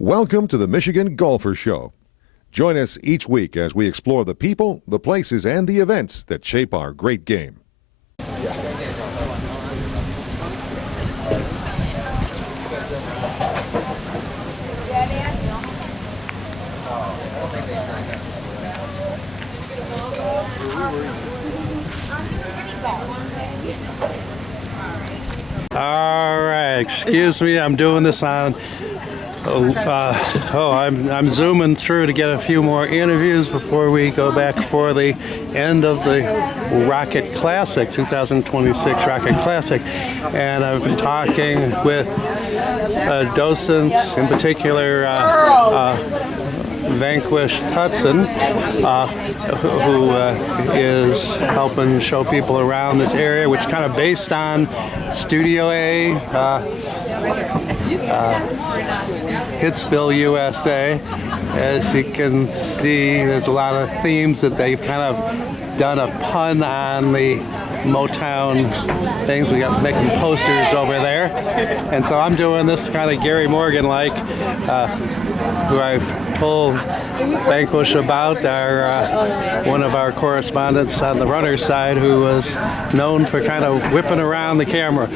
Welcome to the Michigan Golfer Show. Join us each week as we explore the people, the places, and the events that shape our great game. All right, excuse me, I'm doing this on I'm zooming through to get a few more interviews before we go back for the end of the Rocket Classic, 2026 Rocket Classic. And I've been talking with docents, in particular Vanquish Hudson, who is helping show people around this area, which is kind of based on Studio A, Hitsville, USA. As you can see, there's a lot of themes that they've kind of done a pun on the Motown things. We got making posters over there. And so I'm doing this kind of Gary Morgan-like, who I've told Vanquish about, one of our correspondents on the runner's side, who was known for kind of whipping around the camera.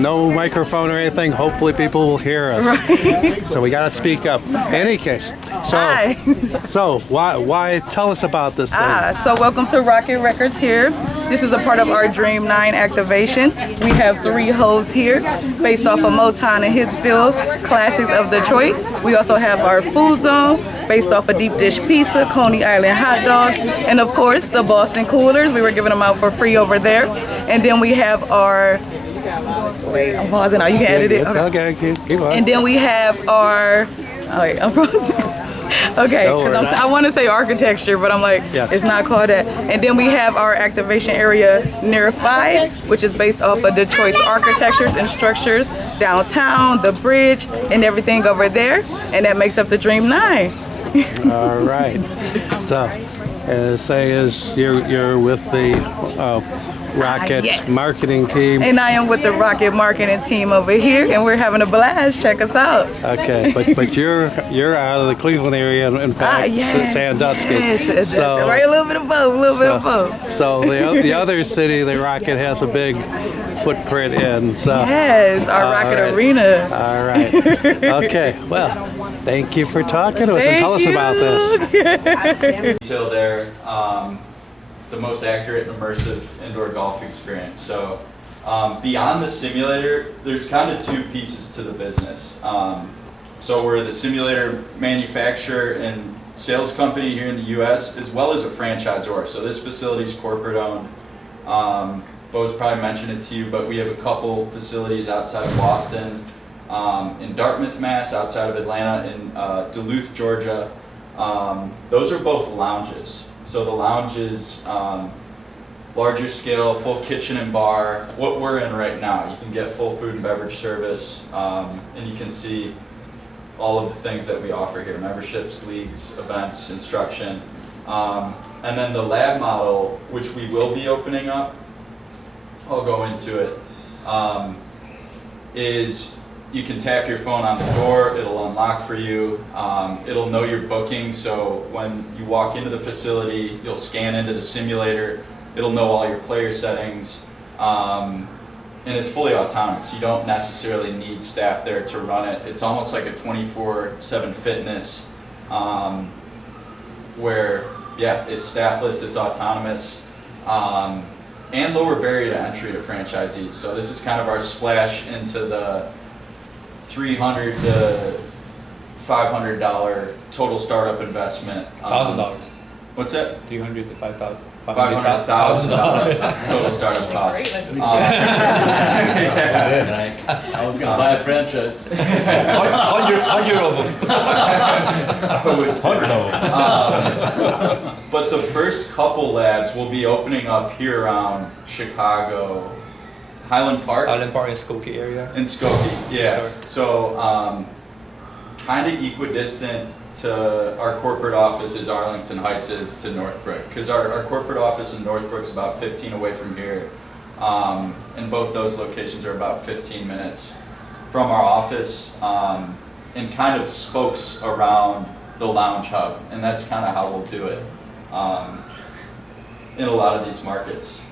No microphone or anything. Hopefully people will hear us. Right. So we got to speak up. In any case, so why tell us about this thing? So welcome to Rocket Records here. This is a part of our Dream 9 activation. We have 3 holes here based off of Motown and Hitsville's classics of Detroit. We also have our food zone based off of deep dish pizza, Coney Island hot dogs, and of course the Boston coolers. We were giving them out for free over there. And then we have our, wait, I'm pausing now, you can edit it. Okay, keep on. And then we have our, wait, I'm frozen. Okay, because I want to say architecture, but I'm like, yes. It's not called that. And then we have our activation area near 5, which is based off of Detroit's architectures and structures downtown, the bridge, and everything over there. And that makes up the Dream 9. All right. So, say is you're with the Rocket marketing team. And I am with the Rocket marketing team over here, and we're having a blast. Check us out. Okay, but you're out of the Cleveland area, in fact, Sandusky. Yes, so right, a little bit of both, So the other city the Rocket has a big footprint in. So yes, our Rocket Arena. All right. Okay. Well, thank you for talking to us and tell us about this. Until there. The most accurate and immersive indoor golf experience. So beyond the simulator, there's kind of 2 pieces to the business. So we're the simulator manufacturer and sales company here in the US, as well as a franchisor. So this facility is corporate owned. Bo's probably mentioned it to you, but we have a couple facilities outside of Boston, in Dartmouth, Mass, outside of Atlanta, in Duluth, Georgia. Those are both lounges. So the lounge is larger scale, full kitchen and bar. What we're in right now, you can get full food and beverage service, and you can see all of the things that we offer here: memberships, leagues, events, instruction. And then the lab model, which we will be opening up, I'll go into it, is you can tap your phone on the door, it'll unlock for you, it'll know your booking, so when you walk into the facility, you'll scan into the simulator, it'll know all your player settings, and it's fully autonomous. You don't necessarily need staff there to run it. It's almost like a 24/7 fitness, where, yeah, it's staffless, it's autonomous, and lower barrier to entry to franchisees. So this is kind of our splash into the $300 to $500 total startup investment. $1,000. What's that? $300 to $500,000. $500,000 total startup cost. I was gonna buy a franchise. 100 of them. 100 of them. But the first couple labs will be opening up here around Chicago, Highland Park and Skokie area. In Skokie, yeah. So kind of equidistant to our corporate office as Arlington Heights is to Northbrook, because our corporate office in Northbrook is about 15 away from here, and both those locations are about 15 minutes from our office. and kind of spokes around the lounge hub, and that's kind of how we'll do it in a lot of these markets.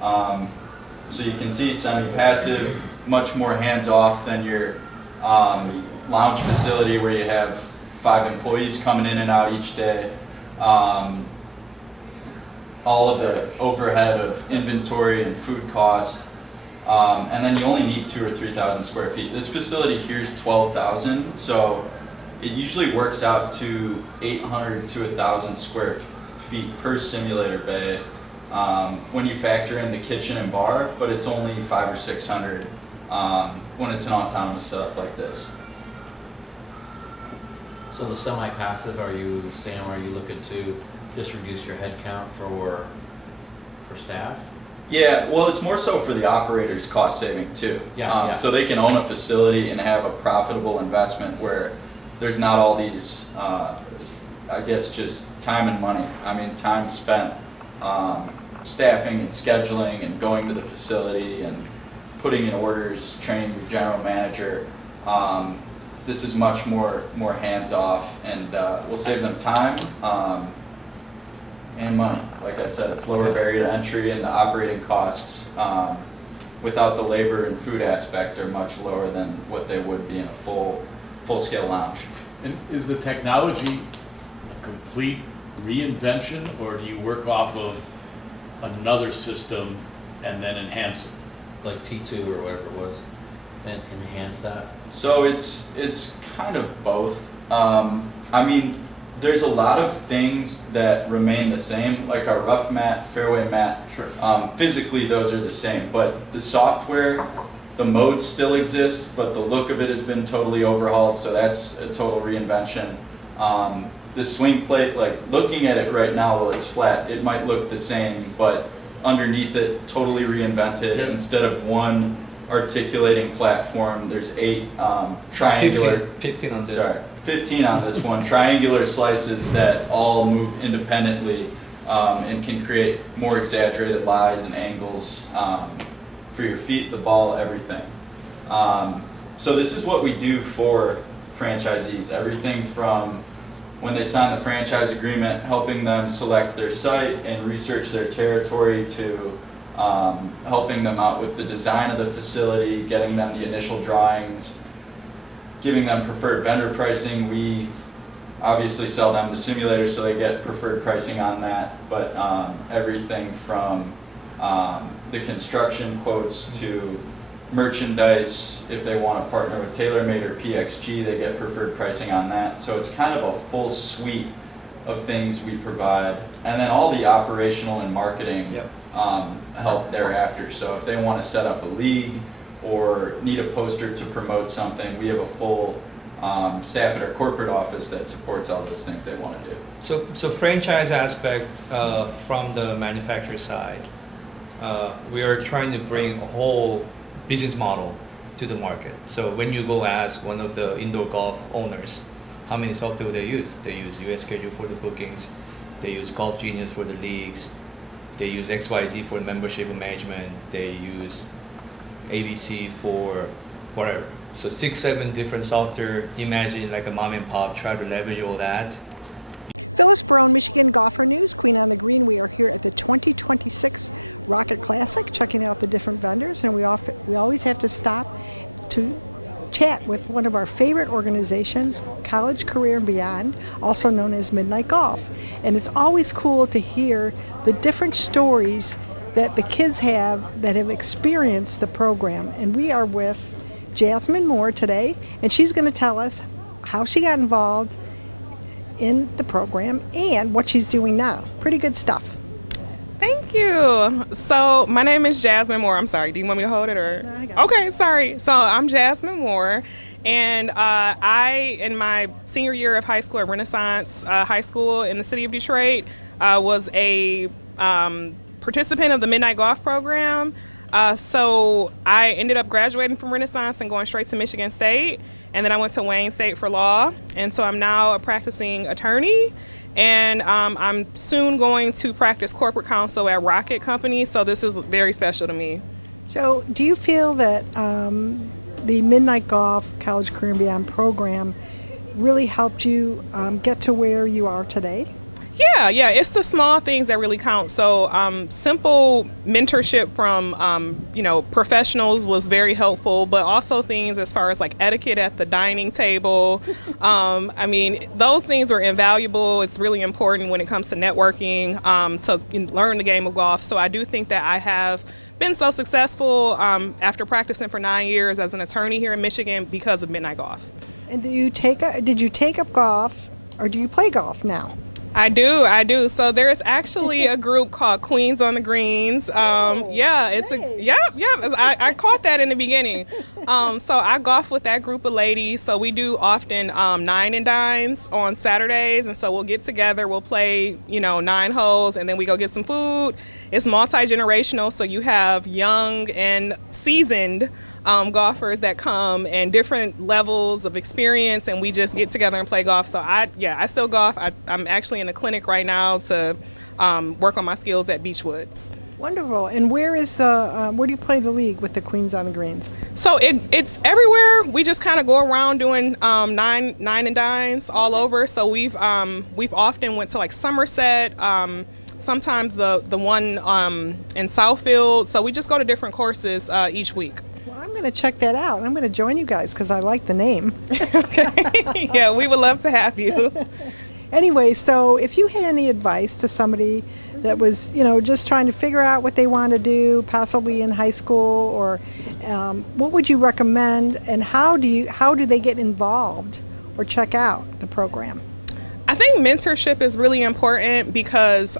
So you can see semi-passive, much more hands-off than your lounge facility where you have 5 employees coming in and out each day. All of the overhead of inventory and food costs. And then you only need 2,000 or 3,000 square feet. This facility here is 12,000, so it usually works out to 800 to 1,000 square feet per simulator bay when you factor in the kitchen and bar, but it's only 500 or 600 when it's an autonomous setup like this. So the semi-passive, are you looking to just reduce your head count for staff? Yeah, well, it's more so for the operator's cost saving too. Yeah. So they can own a facility and have a profitable investment where there's not all these, I guess, just time and money. I mean, time spent staffing and scheduling and going to the facility and putting in orders, training your general manager. This is much more hands-off, and we'll save them time and money. Like I said, it's lower barrier to entry, and the operating costs without the labor and food aspect are much lower than what they would be in a full-scale lounge. And is the technology a complete reinvention, or do you work off of another system and then enhance it? Like T2 or whatever it was, and enhance that? So it's kind of both. I mean, there's a lot of things that remain the same, like our rough mat, fairway mat. Sure. Physically, those are the same, but the software, the modes still exist, but the look of it has been totally overhauled, so that's a total reinvention. The swing plate, like looking at it right now while it's flat, it might look the same, but underneath it, totally reinvented. Yep. Instead of one articulating platform, there's 8 triangular. 15 on this. Sorry, 15 on this one. Triangular slices that all move independently and can create more exaggerated lies and angles for your feet, the ball, everything. So this is what we do for franchisees. Everything from when they sign the franchise agreement, helping them select their site and research their territory, to helping them out with the design of the facility, getting them the initial drawings, giving them preferred vendor pricing. We obviously sell them the simulator, so they get preferred pricing on that, but everything from the construction quotes to merchandise. If they want to partner with TaylorMade or PXG, they get preferred pricing on that. So it's kind of a full suite of things we provide, and then all the operational and marketing help thereafter. So if they want to set up a league or need a poster to promote something, we have a full staff at our corporate office that supports all those things they want to do. So franchise aspect from the manufacturer side, we are trying to bring a whole business model to the market. So when you go ask one of the indoor golf owners how many software they use US Schedule for the bookings, they use Golf Genius for the leagues, they use XYZ for membership management, they use ABC for whatever. So 6-7 different software. Imagine like a mom and pop try to leverage all that. Phyllis, Barone, Michigan Golfer News, Queen on the Green. We are here at the 2026 Rocket Classic, checking out the different vendors, and we always have to stop to chat with one of our favorite organizations, College, Career, and Beyond, also known as Midnight Golf. And it's always cool to hear the different stories that the kids have that have experienced the program. And we are with Jasmine Moore today, and she's going to tell us how she got involved in the program and what she's doing now. Pretty good stuff. Thank you. So my name is Jasmine Moore. I'm sorry, do you want me to hold it or? No, I got it. Okay, sorry. So I'm Jasmine Moore, and I, in my senior year of high school at Renaissance High School in the city of Detroit, was a participant of the Midnight Golf program. So I ended up graduating from Renaissance and going straight to Michigan State. And then I went to Wayne State for law. And so I'm now a practicing attorney. And I'm soon going to practice corporate counsel at Rocket Company. So this is very special to me. So do you feel that the Midnight Golf College Career and Beyond program really helped you get to where you are today? Yeah, it's the small things that really count. So simple mentorship from, professionals was very helpful, but also things as far as like etiquette at the dining table. Those things were invaluable. It's really important when it comes to networking, to learn the game of golf. So I do think that I have been so successful after practicing for 9 years as an attorney here in Michigan because of Midnight Golf. And did you take up golf, or do you play golf now? I do. So there's actually a group called Queens on the Greens. I caught that in the beginning. So I golf with that group of ladies. So we do often 9 and dines on Saturdays, and so we'll get together, we'll play 9 holes, and then we go get some food. It's multi-generational, so you have young and seasoned golfers that come and different levels of experience, and we just get together and play golf. So I still golf. I'm actually in a clinic right now to work on my skills at Beechwoods. Wonderful. And where do you play the league with the Queens on the Greens? So it's everywhere. We just kind of go around doing nine and dines all over. So we've often went to like Somerset. Sometimes the one in Southfield. So we just go to different courses each week. I'm going to check that out. I'm going to join you guys because I like the name. Okay. Yeah, we would love to have you. Anyway, so if you had any advice to somebody that was, just trying to figure out what they want to do, possibly in high school, or what would you recommend, and how do they get involved or check out the program? I think mentorship is really important because,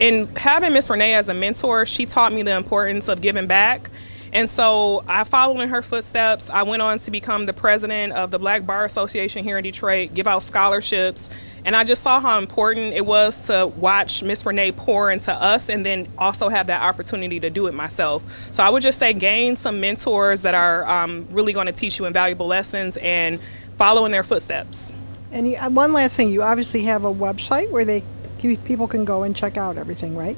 in having Miss Renee as a mentor, she taught me the importance of giving back. And so I followed in her footsteps. I went on to become the president of the Black Bar Association here in Detroit, give out scholarships. And I just saw how important it was to watch Miss Renee pour into us and then also have that opportunity to do it myself. So I would just say gain some mentors that are really going to teach you invaluable lessons and follow in their footsteps. And one last thing, you obviously have a website where people can go and check out everything, right?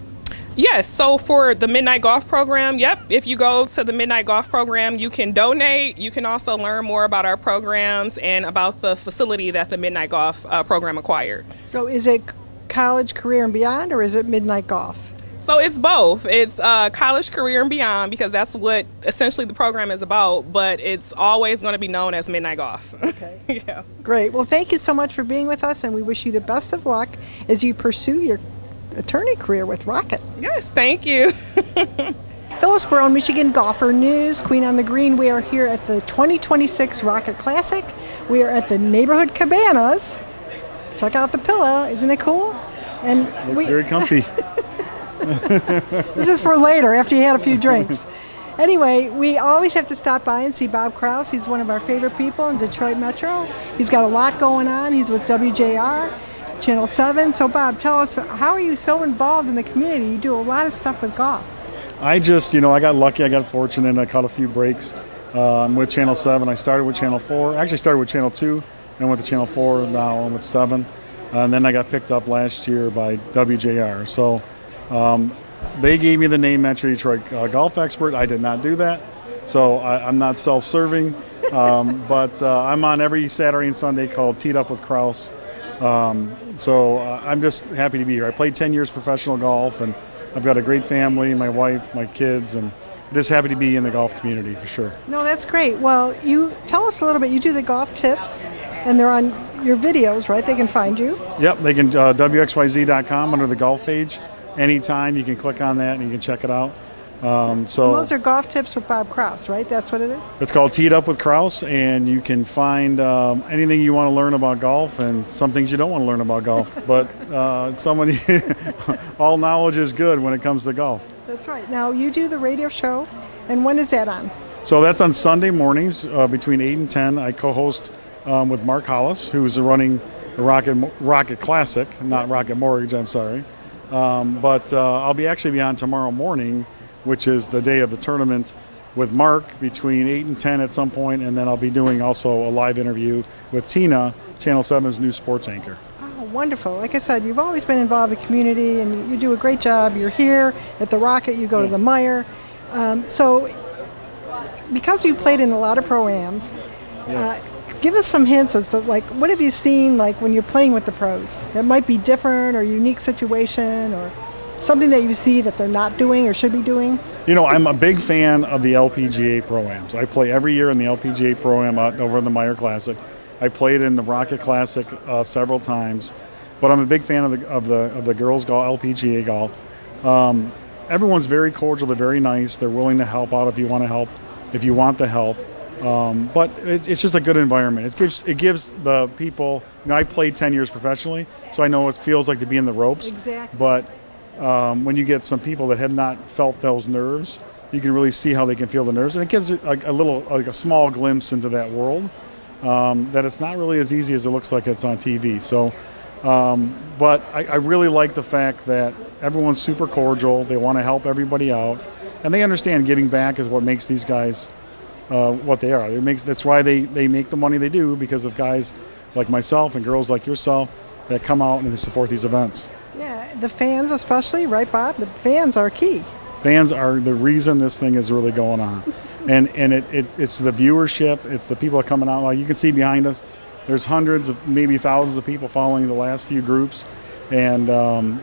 Yes, so for the Midnight Golf program, if you go to the Midnight Golf program, you can donate. You can also learn more about our programs and about the facility that the Midnight Golf program acquired. So is it College Career and Beyond, or is it Midnight Golf? So it's both. It's College Career and Beyond because that's what essentially the program is about, but it's always going to be known as Midnight Golf. Okay. Yeah. Great. Well, thank you so much for being with us, and we wish you the best of luck as you pursue your attorney career with Rocket. Yes, thank you. Phyllis, Barone, Michigan Golfer News, Queen on the Green. We are here at the 2026 Rocket Classic. We are at the Neighborhood Cabanas. Check out the pillow. Isn't it cool? And looks very comfy. This is for later, after you had a few drinks. Anyway, we always have to stop by and see Bob Krause. He's one of our favorite people in Detroit Metro. He's got a lot going on. He's with WJR. Channel 7. So Bob, tell us, how are you so involved in the community? You do a lot of stuff with golf. I just, I got lucky, I got fortunate, I caught a few breaks. I'm with Channel 7. I started with Channel 4. Actually started with Channel 2, then went to Channel 4, now I'm with 7. And then I got picked up last year by WJR. So they gave me the name Metro Detroit Golf Expert. I did not do that. So I'm not self-serving. But I'm on every Saturday and Sunday called Teed Up with Krause. So I'm just happy to be here. I played 10 years professional golf, and I've got a great family, my wife, my kids, and just happy to be in the golf community for sure. No, that's great. Well, you tell us a little bit. You do the golf tips, and they're on your videos, right? They can find you. Yep, they can wxyz.com under the golf page. Anytime you can click on that and you can check it out. So those are golf tips with Bob Krause, right? That's what it is? It's called Teed Up with Krause, and you can find anything you want to learn about golf and some things you don't want to learn about golf. But all knowledge is good when it comes to golf. That's right. Now, you do the radio show, and when is that on? So that's on Sunday mornings between 8 and 10. I co-host with Mark Hollis, who's running the Rocket Classic, not Rocket Mortgage, I'm sorry. But I'll be on tomorrow morning, which is the day of the tournament, with Mark between 8 and 10 at some point, and then I'll be doing also a live interview with Tina, Channel 7's new sports anchor. Oh, wonderful. Like I said, you've always been involved in the community, and you do a great job. You're here at the Rocket, you go to the Meyer. So because you played in a lot of pro-ams, give us some hints as to, like, what have you seen, like, when you're playing with the pros that might be different or unique situation or something that you see that they're not doing or should be doing? You know, I'm a big fan of the LPGA Pro-Ams. I play every year in the LPGA Pro-Am out over in the Meyer Classic. I played in the Rocket Classic several times, but I'm a big fan of the girls golf, LPGA golf. Everyone's very cordial. They're very nice. They're willing to help out if you want to help, if you want the help. But it's just a good environment. It gives the people. You know, I played 10 years professionally, so I know what it feels like to be in the ropes. Exactly. But when you get some people that have not felt those nerves, you can really see how they can feel the nerves, and it gives like a small glimpse into that world. That it's not really as easy as it looks like it's on TV. So, but I really like the fact that everyone's super cordial. They want to help everybody out, and they understand giving back is what makes these guys what they are. That's why they make the money they do, because of guys like myself and girls like yourself that come out and they support these events. Yeah, the fans especially, right, Bob? The fans are key. Fans are the reason this thing is really going on. And it's the viewership, it's the people coming out. Like you can see behind us, there's hundreds of, maybe thousands of people following the last few groups. And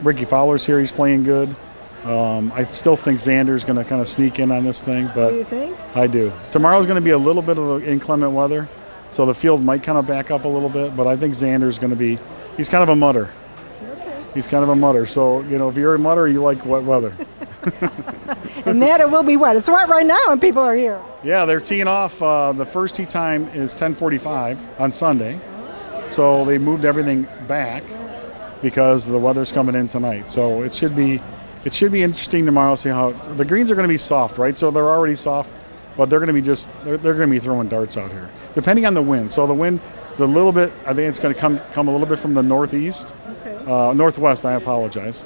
Ricky Fowler's here, he's playing good. I still think Xander's going to kind of sneak in on this thing. But Do you think? I do. Tomorrow's going to be a little bit of inclement weather, so the field might kind of back up a little bit. But I think Xander's going to be, he's kind of a mutter. Okay. He's kind of a mutter. So, you know, if you're a mutter, you like wet weather. And that it will be wet. It's wet right now and people are here. Yeah, they're teeing off. The first tee time is 10:45 on Sunday. So they moved everything back because the weather's coming in tonight. So it should be interesting tomorrow. See how the greens are going to be soft, right? So they're already soft, but they're going to be they're going to be throwing darts out here, depending on the wind. So the wind is a little bit. I think it's going to come a little bit from the northeast, northwest. I apologize.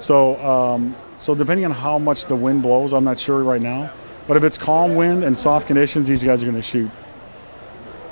Okay. So depending on how much the wind blows, I'm not sure right now. But if it's calm wind and soft conditions, these guys are going to shoot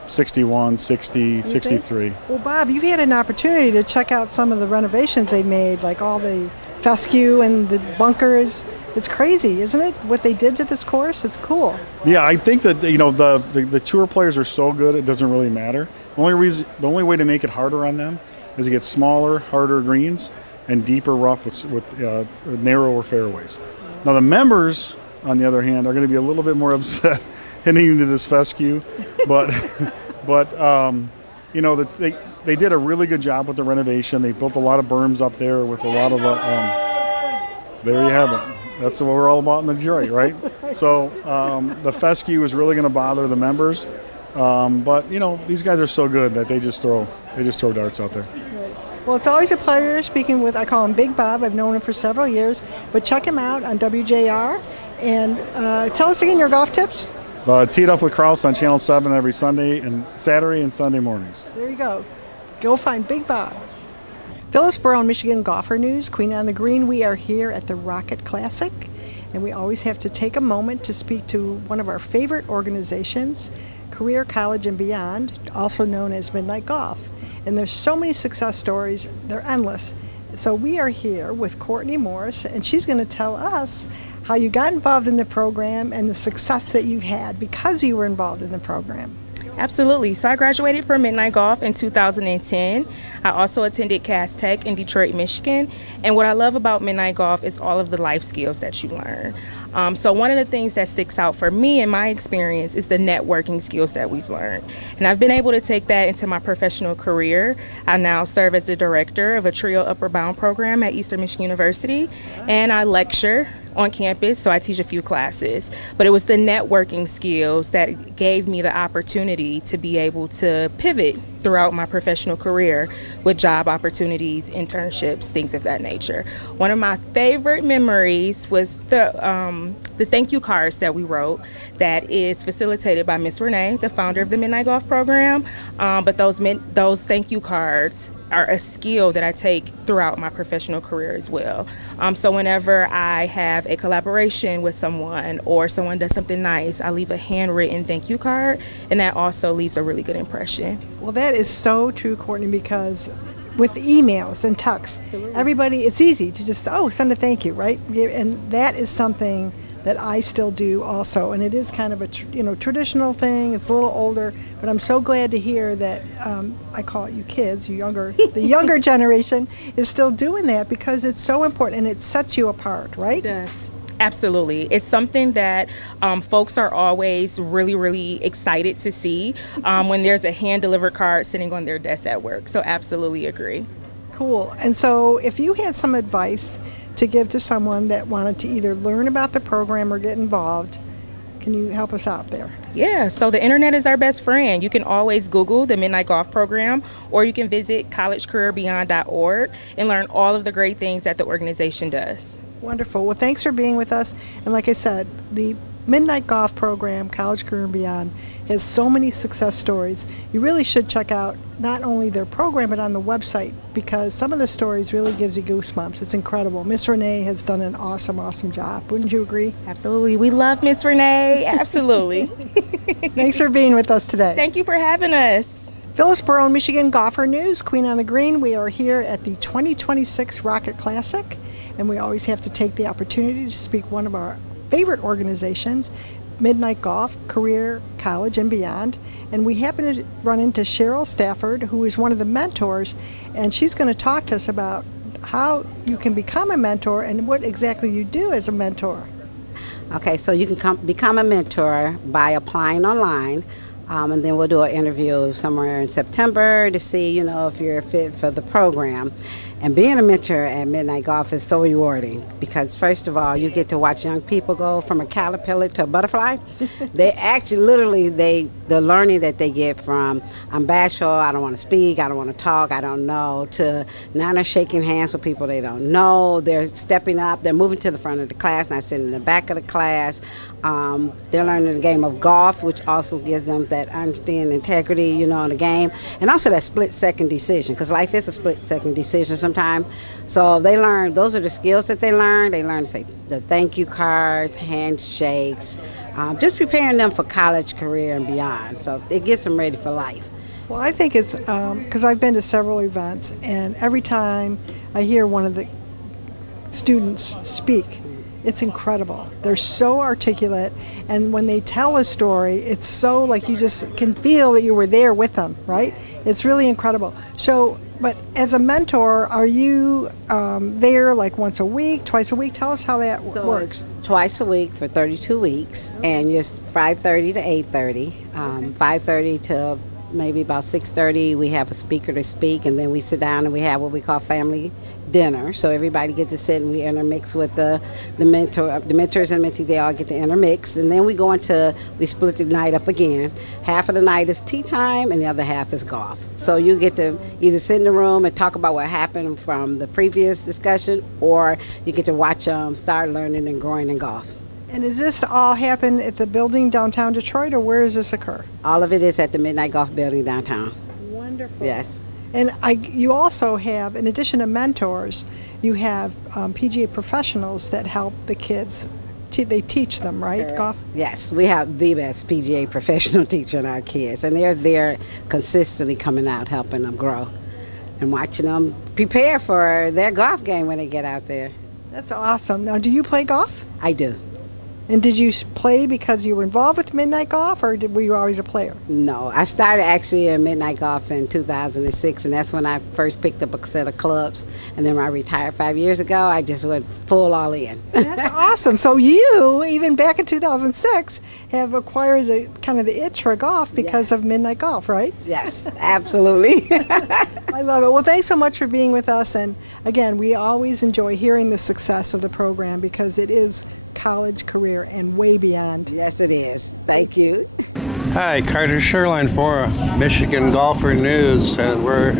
61, 60, 63. Well, Bob, you've had an opportunity to check out some of the renovations they made, like all the fescue and the bunkers. It's crazy, isn't it? What they did to this course, it's cool. Yeah, I think that the tour players are so good it doesn't really matter. The only way to make it harder on them is to get smaller, harder greens and deeper rough with narrower fairways. Now the members, on the other hand, are going to be a little bit more upset hitting into this fescue, but they did a really good job with the renovation. They built a lot of berms up there with a lot of there you have it. That's what we're all about in Detroit, right? So the fescue is really going to bother the members, but these guys are so good that they just throw darts out there. Well, it's always a pleasure speaking with, I call him Big Bob. I've known him for several years, but check him out on WJR. And tell us again your golf tips. Teed Up with Kraus on Channel 7 every Sunday and Saturday and Sunday mornings. There you go. Go find Big Bob. Phyllis, Barone, Michigan Golfer News, Queen on the Green. We are here at the Rocket Classic, and we always have to take a moment to speak to one of our favorite organizations, Career College and Beyond, also known as Midnight Golf. And there's so many success stories, they're endless. So we are here with Courtney Morris, and she's going to tell us how you got involved in the program and the success that you've had because you were involved in the program. Absolutely. So I graduated from Midnight Golf in 2010. I also attended Cass Tech in Detroit, Michigan. And what I love about Midnight Golf is all of the life skills that you learn. So one of the things that sticks out for me in my experience is the networking skills that we've learned. And I've been able to take that into my professional career. I now serve as the director of a trio upper bound program at Eastern Michigan University, and I lecture on campus, so I teach a few classes. But it was the networking skills that gave me the opportunity to be able to pivot throughout my professional career with job opportunities, internships, things of that nature. One of my favorite memories was the thank you cards that we wrote that is facilitated by Miss Renee, the founder of the Midnight Golf program. But those thank you cards are a skill that I take throughout my professional career as well. So whenever I have a collaboration with someone or someone does something nice, I leave a handwritten thank you card, and that also leaves a really good impression. Well, that is so true, Courtney, because with emails and texts, everybody, it's easy to just, send a thank you, right? And that is something that I still do also, and it is kind of a traditional thing. It's a little older, but I'm so glad to hear that I call it you kids, the younger generation is still doing that because it's so important and it sets you apart, right? Yes. Absolutely. It's something that folks are always really, really excited to see when there's a hand-delivered card sitting on their desk at work. So absolutely agree. Cool. And so if you had some advice to give to someone that wanted to either learn about the program or get involved, can you help us out there? Yeah, so the internet is our best friend. You can always Google the Midnight Golf Program, or you can visit collegecareerbeyond.org and learn all of the great things that the organization does. Wonderful. Well, thanks for being with us. And like I said, the Midnight Golf Program, College Career and Beyond, has so many success stories. You really should check out not only their program, but on the website, because some of the stories really gives you goosebumps. It's incredible. Miss Renee has done an awesome, awesome job. Wouldn't you agree? Absolutely. We love Miss Renee. Absolutely. Thanks for being with us today. Thank you for having us. Phyllis, Barone, Michigan Golfer News, Queen on the Green. We are here at the 2026 Rocket Classic, and we always have to take the opportunity to speak one of our favorite organizations, Midnight Golf, Career, College, and Beyond. And we happen to run into Cheryl Stafford, who is one of the mentors, and she's going to talk to us about how you can become a mentor and what exactly you do as a mentor. Okay, so you can become a mentor by applying online, and then we'll do an interview somewhere in September to see, if you're fit for the program. And being a mentor at Midnight Golf is so rewarding because, first of all, you get to watch young people go from a caterpillar to a butterfly. They actually, literally, the learning that they get from, I'm bashful, I don't want to speak, I don't want to talk, I don't know, to now they're shaking hands with people they don't know. They're stepping up, they're moving to the front of the class, not sitting in the back of the class. They're learning the game of golf, which also gives them that honesty and integrity, in the game. And also that split-second decision, because life is a split-second decision sometimes. So they learn, those are the skills that they learn. They learn to say the thank you cards, handshakes, just preparing them for college, career, and beyond. So it gets them ready for life. Well, I think it's because I've been to several events, and every time I hear one of the students speak, it's incredible. They're so articulate, and when they tell a story, it's so like you just can feel that you were there with them, right? It's really incredible. So, but as a mentor, are you there like once a week, twice a week? Tell us how that works. Twice a week for 32 weeks, and just 5:30 to 8:30, 5:30 to maybe about 6:30. We have a speaker to speak, and then we sit down and we have what we call family dinner. So everybody gets to sit and we intermix with the mentors and mentees. They all get to intermix, and then we split the night up again. Half of the night is tea time, and the other half is golf. So you get to either sit in the room and talk about what happened from the previous discussion, or you get to watch them start learning and growing in golf. And does this all happen at the building downtown Detroit, or where does this occur? All of it is at the Midnight Golf building downtown. Wonderful. Yes. And you also have, in addition to mentors, you have PGA professionals that help the kids. They teach them, right, Correct. Golf? Yes, we have the best PGA professional teaching our kids, and they're there consistently coming out, helping them grow and watching them prepare for their golf game when they get out there. That's awesome. Now, do you play golf? I do. And did you play because you were involved with Midnight Golf, or were you always a player? No, I started actually in Midnight Golf in 2006, and that's when I first picked up a set of clubs. And then when I retired 5 years ago, I just went full all in. That's awesome. So you, even back in 2006, have acquired the itch for golf because of Midnight Golf, right? Yes, absolutely. I love it. Well, thanks so much for being with us. And again, we always enjoy hearing the success of the program because it is college, career, and way beyond. Yes, it is. Thank you. Hi, Carter Sherline for Michigan Golfer News, and we're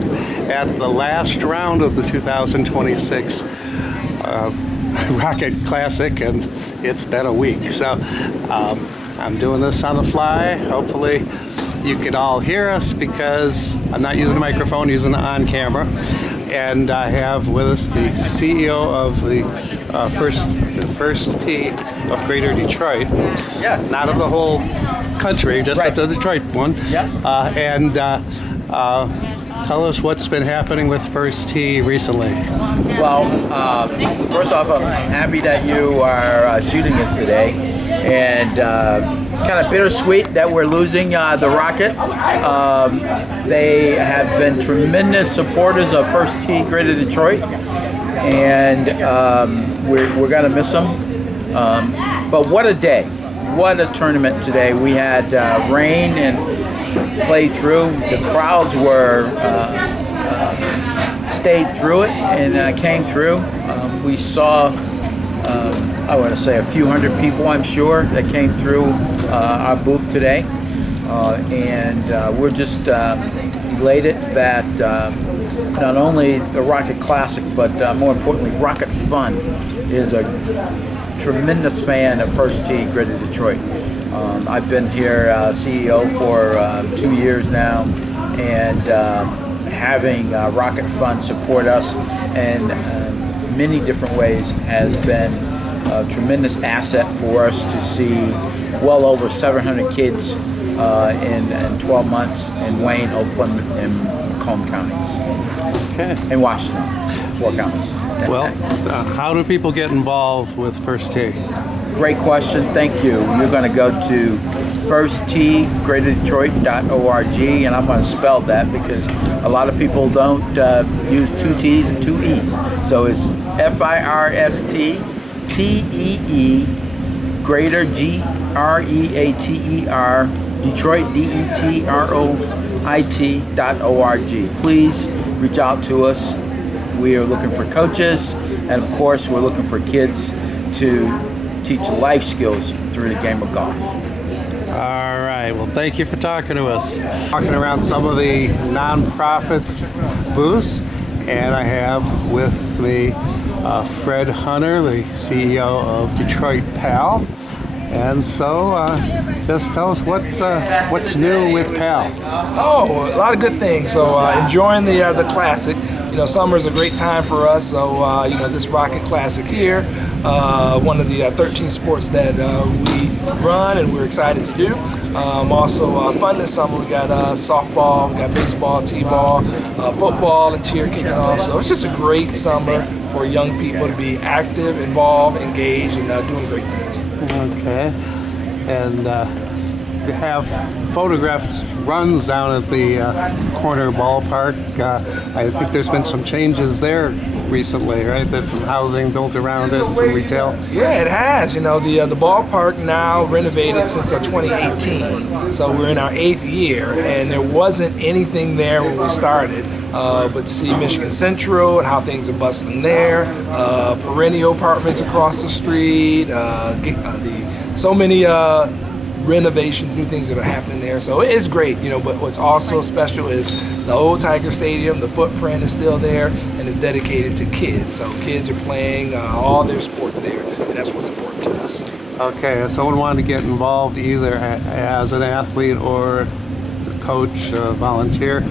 at the last round of the 2026 Rocket Classic, and it's been a week. So I'm doing this on the fly. Hopefully you can all hear us because I'm not using a microphone, using it on camera. And I have with us the CEO of the first tee of Greater Detroit. Yes. Not of the whole country, just Right. the Detroit one. Yeah. tell us what's been happening with First Tee recently. Well, first off, I'm happy that you are shooting us today, and kind of bittersweet that we're losing the Rocket. They have been tremendous supporters of First Tee Greater Detroit, and we're going to miss them. But what a day. What a tournament today. We had rain and played through. The crowds were stayed through it and came through. We saw, I want to say, a few hundred people, I'm sure, that came through our booth today. And we're just elated that not only the Rocket Classic, but more importantly, Rocket Fun is a tremendous fan of First Tee Greater Detroit. I've been here CEO for 2 years now, and having Rocket Fun support us in many different ways has been a tremendous asset for us to see well over 700 kids in 12 months in Wayne, Oakland, and Macomb counties. Okay. And Washington, 4 counties. Well, how do people get involved with First Tee? Great question. Thank you. You're going to go to firstteegreaterdetroit.org, and I'm going to spell that because a lot of people don't use 2 T's and 2 E's. So it's FIRSTTEE Greater GREATER Detroit DETROIT.org. Please reach out to us. We are looking for coaches, and of course, we're looking for kids to teach life skills through the game of golf. All right. Well, thank you for talking to us. Walking around some of the nonprofit booths, and I have with me Fred Hunter, the CEO of Detroit PAL. And so, just tell us what's new with PAL. Oh, a lot of good things. So, enjoying the classic. You know, summer is a great time for us. So, you know, this Rocket Classic here, one of the 13 sports that we run and we're excited to do. Also, fun this summer. We got softball, we got baseball, t-ball, football, and cheer kicking off. So it's just a great summer for young people to be active, involved, engaged, and doing great things. Okay. And we have photographs runs down at the corner ballpark. I think there's been some changes there recently, right? There's some housing built around it, some retail. Yeah, it has. You know, the ballpark now renovated since 2018, so we're in our 8th year, and there wasn't anything there when we started. But to see Michigan Central and how things are bustling there, perennial apartments across the street, so many renovations, new things that are happening there. So it is great, you know, but what's also special is the old Tiger Stadium, the footprint is still there and is dedicated to kids. So kids are playing all their sports there, and that's what's important to us. Okay, if someone wanted to get involved either as an athlete or a coach, volunteer,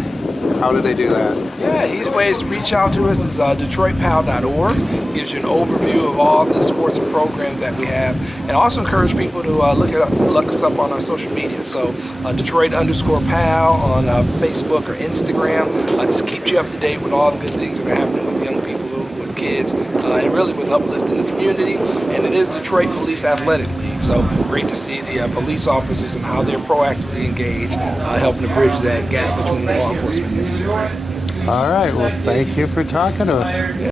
how do they do that? Yeah, easy ways to reach out to us is DetroitPal.org. Gives you an overview of all the sports and programs that we have, and also encourage people to look us up on our social media. So Detroit_Pal on Facebook or Instagram just keeps you up to date with all the good things that are happening with young people, with kids, and really with uplifting the community. And it is Detroit Police Athletic League, so great to see the police officers and how they're proactively engaged, helping to bridge that gap between law enforcement and the community. All right, well, thank you for talking to us.